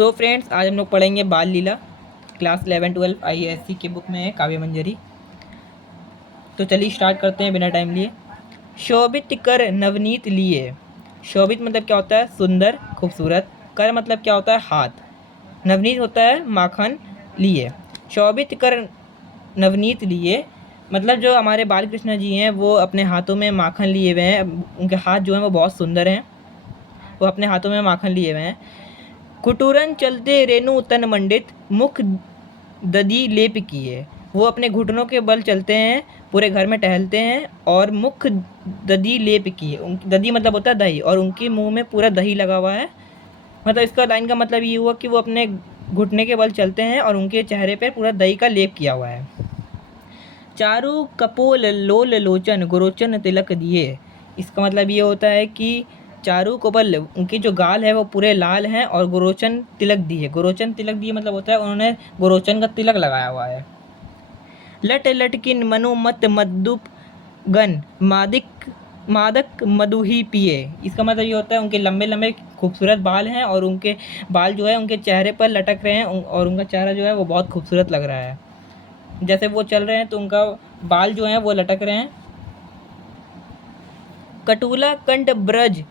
So friends, आज हम लोग पढ़ेंगे बाल लीला। क्लास 11-12 IASC की बुक में है काव्य मंजरी। तो चलिए स्टार्ट करते हैं बिना टाइम लिए। शोभित कर नवनीत लिए। शोभित मतलब क्या होता है? सुंदर, खूबसूरत। कर मतलब क्या होता है? हाथ। नवनीत होता है माखन। लिए। शोभित कर नवनीत लिए मतलब जो हमारे बाल कृष्ण जी हैं वो अपने हाथों में माखन लिए हुए हैं। उनके हाथ जो हैं वो बहुत सुंदर हैं। वो अपने हाथों में माखन लिए हुए हैं। कुटुरन चलते रेणु तन मंडित, मुख दधी लेप किए। वो अपने घुटनों के बल चलते हैं, पूरे घर में टहलते हैं और मुख दधी लेप किए। दधी मतलब होता है दही, और उनके मुंह में पूरा दही लगा हुआ है। मतलब इसका लाइन का मतलब ये हुआ कि वो अपने घुटने के बल चलते हैं और उनके चेहरे पे पूरा दही का लेप किया हुआ है। चारु कपोल लोल लोचन गोरोचन तिलक दिए। इसका मतलब ये होता है कि चारू कपोल, उनके जो गाल है वो पूरे लाल हैं और गोरोचन तिलक दिए। गोरोचन तिलक दिए मतलब होता है उन्होंने गोरोचन का तिलक लगाया हुआ है। लट लटकिन मनुमत मद्दुप गन मादक मधुही पिए। इसका मतलब ये होता है उनके लंबे लंबे खूबसूरत बाल हैं और उनके बाल जो है उनके चेहरे पर लटक रहे हैं और उनका चेहरा जो है वो बहुत खूबसूरत लग रहा है। जैसे वो चल रहे हैं तो उनका बाल जो हैं वो लटक रहे हैं। कटुला कंठ ब्रज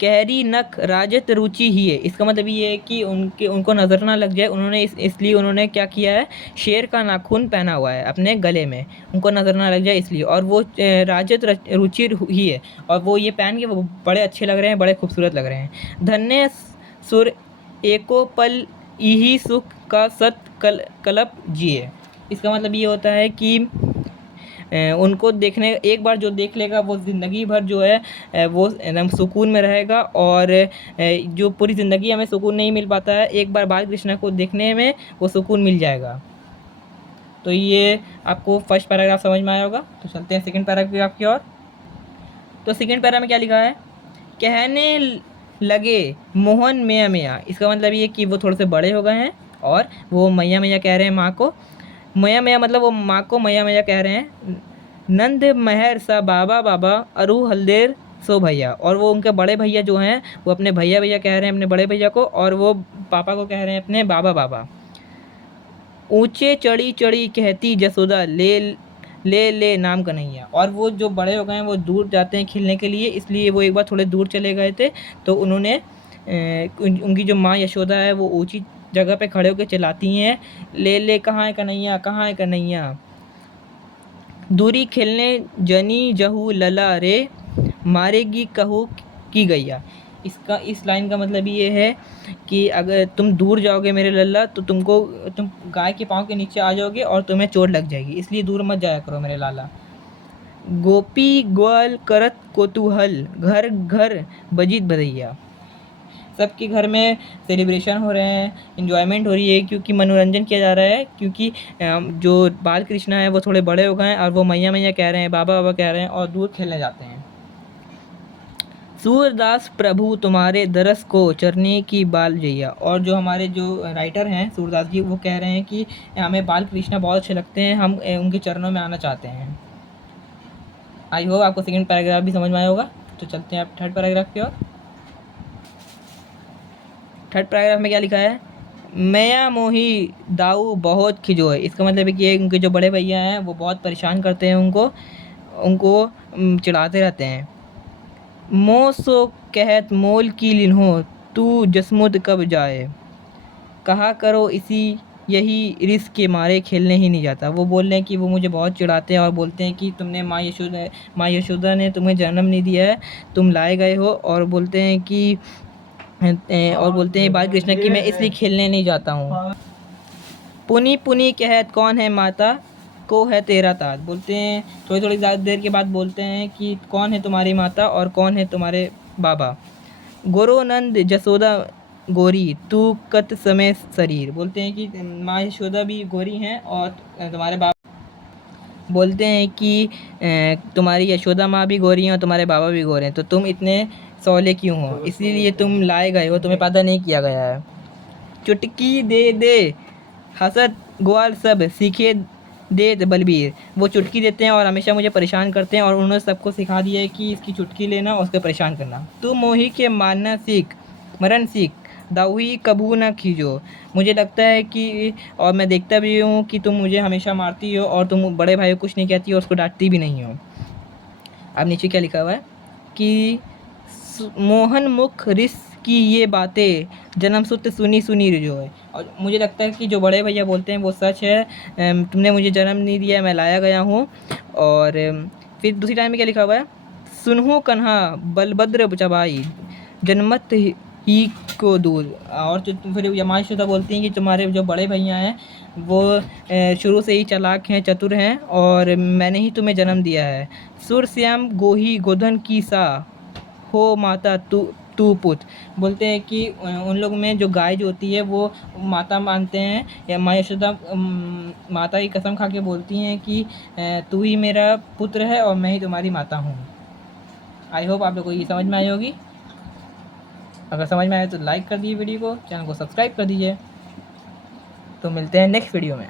कहरी नख राजत रुचि ही है। इसका मतलब ये है कि उनको नज़र ना लग जाए, उन्होंने इसलिए उन्होंने क्या किया है, शेर का नाखून पहना हुआ है अपने गले में, उनको नज़र ना लग जाए इसलिए। और वो राजत रुचि ही है, और वो ये पहन के वो बड़े अच्छे लग रहे हैं, बड़े खूबसूरत लग रहे हैं। धन्य सुर एको पल यही सुख का सत कलप जिए। इसका मतलब ये होता है कि उनको देखने, एक बार जो देख लेगा वो ज़िंदगी भर जो है वो एकदम सुकून में रहेगा। और जो पूरी ज़िंदगी हमें सुकून नहीं मिल पाता है, एक बार बाल कृष्ण को देखने में वो सुकून मिल जाएगा। तो ये आपको फर्स्ट पैराग्राफ समझ में आया होगा। तो चलते हैं सेकंड पैराग्राफ की ओर। तो सेकंड पैरा में क्या लिखा है? कहने लगे मोहन मैया मैया। इसका मतलब ये कि वो थोड़े से बड़े हो गए हैं और वो मैया मैया कह रहे हैं माँ को। मैया मैया मतलब वो माँ को मैया मैया कह रहे हैं। नंद महर सा बाबा बाबा अरु हल्देर सो भैया। और वो उनके बड़े भैया जो हैं वो अपने भैया भैया कह रहे हैं अपने बड़े भैया को, और वो पापा को कह रहे हैं अपने बाबा बाबा। ऊंचे चढ़ी चढ़ी कहती जसोदा ले ले ले नाम कन्हैया। और वो जो बड़े हो गए हैं वो दूर जाते हैं खेलने के लिए, इसलिए वो एक बार थोड़े दूर चले गए थे। तो उन्होंने उनकी जो माँ यशोदा है वो ऊंची जगह पे खड़े होकर चिल्लाती हैं, ले ले कहाँ है कन्हैया, कहाँ है कन्हैया। दूरी खेलने जनी जहू लला रे, मारेगी कहू की गैया। इस लाइन का मतलब ये है कि अगर तुम दूर जाओगे मेरे लल्ला तो तुम गाय के पाँव के नीचे आ जाओगे और तुम्हें चोट लग जाएगी, इसलिए दूर मत जाया करो मेरे लाला। गोपी ग्वाल करत कोतूहल, घर घर बजीत बधैया। सबके घर में सेलिब्रेशन हो रहे हैं, इन्जॉयमेंट हो रही है, क्योंकि मनोरंजन किया जा रहा है, क्योंकि जो बाल कृष्ण है वो थोड़े बड़े हो गए हैं और वो मैया मैया कह रहे हैं, बाबा बाबा कह रहे हैं और दूर खेलने जाते हैं। सूरदास प्रभु तुम्हारे दरस को चरने की बाल जैया। और जो हमारे जो राइटर हैं सूरदास जी, वो कह रहे हैं कि हमें बाल कृष्ण बहुत अच्छे लगते हैं, हम उनके चरणों में आना चाहते हैं। आई होप आपको सेकंड पैराग्राफ भी समझ में आया होगा। तो चलते हैं आप थर्ड पैराग्राफ की ओर। थर्ड पैराग्राफ में क्या लिखा है? मैया मोही दाऊ बहुत खिजोए। इसका मतलब है कि उनके जो बड़े भैया हैं वो बहुत परेशान करते हैं उनको चिढ़ाते रहते हैं। मो सो कहत मोल की लिन्हो, तू जसमुद कब जाए। कहा करो इसी यही रिस्क के मारे खेलने ही नहीं जाता। वो बोल रहे हैं कि वो मुझे बहुत चिढ़ाते हैं और बोलते हैं कि तुमने माँ यशोदा ने तुम्हें जन्म नहीं दिया है, तुम लाए गए हो। और बोलते हैं बाल कृष्ण की मैं इसलिए खेलने नहीं जाता हूँ। पुनी पुनी कहत कौन है माता को है तेरा तात। बोलते हैं थोड़ी थोड़ी ज़्यादा देर के बाद बोलते हैं कि कौन है तुम्हारी माता और कौन है तुम्हारे बाबा। गोरोनंद जसोदा गोरी तू कत समय शरीर। बोलते हैं कि माँ यशोदा भी गोरी हैं और तुम्हारे बाबा, बोलते हैं कि तुम्हारी यशोदा माँ भी गोरी हैं और तुम्हारे बाबा भी गोरे हैं, तो तुम इतने सौले क्यों हो, इसीलिए तुम लाए गए हो, तुम्हें पैदा नहीं किया गया है। चुटकी दे दे हसत ग्वाल सब सीखे दे बलबीर। वो चुटकी देते हैं और हमेशा मुझे परेशान करते हैं, और उन्होंने सबको सिखा दिया है कि इसकी चुटकी लेना और उसको परेशान करना। तू मोही के मारना सीख मरण सीख, दाऊही कबू न खींचो। मुझे लगता है कि, और मैं देखता भी हूँ कि तुम मुझे हमेशा मारती हो और तुम बड़े भाई को कुछ नहीं कहती और उसको डांटती भी नहीं हो। अब नीचे क्या लिखा हुआ है कि मोहन मुख रिस की ये बातें जन्म सूत्र सुनी सुनी रिझोए। और मुझे लगता है कि जो बड़े भैया बोलते हैं वो सच है। तुमने मुझे जन्म नहीं दिया, मैं लाया गया हूँ। और फिर दूसरी लाइन में क्या लिखा हुआ है, सुनहु कन्हा बलभद्र चबाई जनमत ही को दूर। और जो फिर यमाशुदा बोलती हैं कि तुम्हारे जो बड़े भैया हैं वो शुरू से ही चालाक हैं, चतुर हैं, और मैंने ही तुम्हें जन्म दिया है। सुरश्याम गोही गोधन की सा हो माता तू तू पुत। बोलते हैं कि उन लोग में जो गाय जो होती है वो माता मानते हैं, या माँ यशोदा माता की कसम खा के बोलती हैं कि तू ही मेरा पुत्र है और मैं ही तुम्हारी माता हूँ। आई होप आप लोगों को ये समझ में आई होगी। अगर समझ में आए तो लाइक कर दीजिए वीडियो को, चैनल को सब्सक्राइब कर दीजिए। तो मिलते हैं नेक्स्ट वीडियो में।